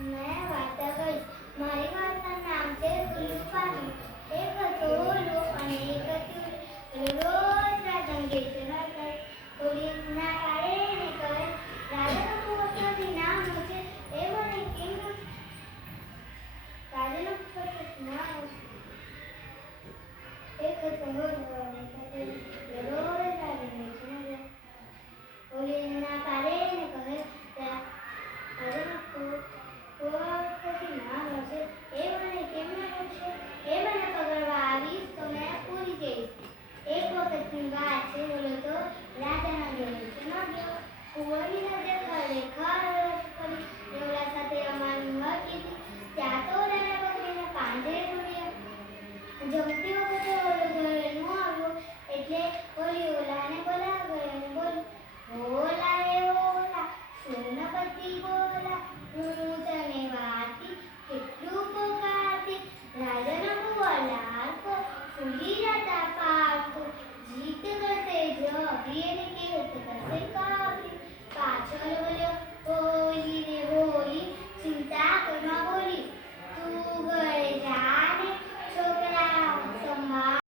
મેં વાર્તા કહીશ. મારી વાર્તાનું નામ છે ઉલ્લુ પાછું. એક હતો ઉલ્લુ અને એક હતી ઉલ્લુ. રોજ રાત ઊંઘે છે.